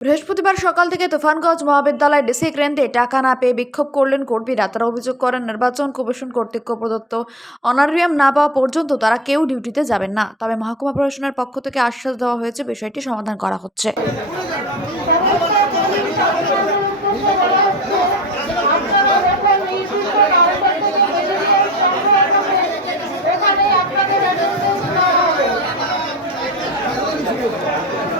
বৃহস্পতিবার সকাল থেকে তুফানগঞ্জ মহাবিদ্যালয় ডিসি কেন্দ্রে টাকা না পেয়ে বিক্ষোভ করলেন কর্মীরা। তারা অভিযোগ করেন, নির্বাচন কমিশন কর্তৃক প্রদত্ত অনারিয়াম না পাওয়া পর্যন্ত তারা কেউ ডিউটিতে যাবেন না। তবে মহকুমা প্রশাসনের পক্ষ থেকে আশ্বাস দেওয়া হয়েছে, বিষয়টি সমাধান করা হচ্ছে। নাম আমার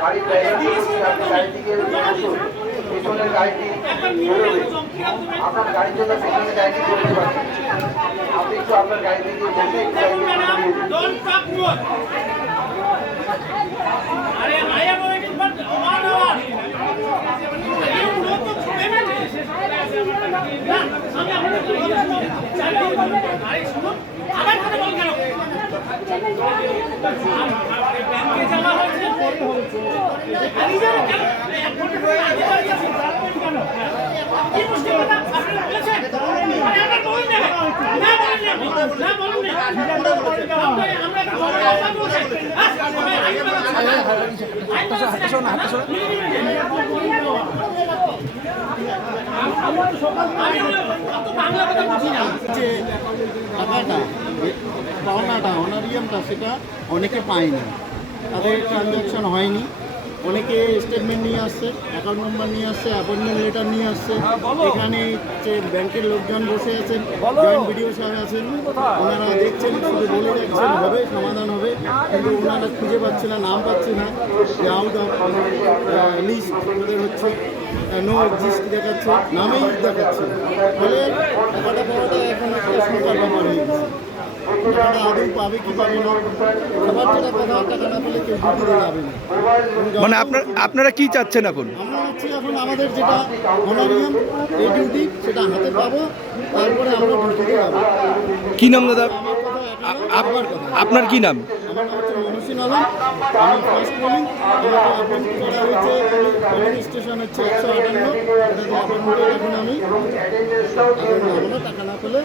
রেখে নিয়ে আসেন কেন না? আমি তো দিয়েছি আপনি বেশি কথা বলবেন না আমি এখানে জমা না কথা বলবেন না। আমাকে ফাইভ নাইন নাইন টু গাড়ি ড্রাইভার গাড়ি থেকে বসুন পেছনের গাড়িটি হবে? আপনার গাড়ির জন্য পেছনের গাড়িটি করতে পারছেন আপনি একটু আপনার গাড়ি থেকে বসে আবার কথা যে টাকাটা পাওনাটা অনারিয়ামটা সেটা অনেকে পায়নি। তাদের ট্রানজ্যাকশন হয়নি। অনেকে স্টেটমেন্ট নিয়ে আসছে অ্যাকাউন্ট নাম্বার নিয়ে আসছে অ্যাপয়েন্টমেন্ট লেটার নিয়ে আসছে। এখানে যে ব্যাংকের লোকজন বসে আছেন জয়েন্ট বিডিও সাহেব আছেন ওনারা দেখছেন শুধু বলে যাচ্ছেন হবে সমাধান হবে কিন্তু ওনারা খুঁজে পাচ্ছে না নাম পাচ্ছে না। যে আউট অফ লিস্ট ওদের হচ্ছে নো এক্সিস্ট দেখাচ্ছে নামেই দেখাচ্ছে। ফলে টাকাটা পাওয়াটা এখন একটা মানে আপনার আপনারা কি চাচ্ছেন এখন? আমরা এখন আমাদের যেটা অনারিয়াম এই ডিউটি সেটা হাতে পাবো তারপরে আমরা ডিউটিতে যাব। কি নাম দাদা? আপনার কি নাম? হচ্ছে মহসিন আলম। আমি ফার্স্ট পোলিং আমাকে অ্যাপয়েন্ট করা হয়েছে পোলিং স্টেশন হচ্ছে একশো আটান্ন। এখন আমি। টাকা না পেলে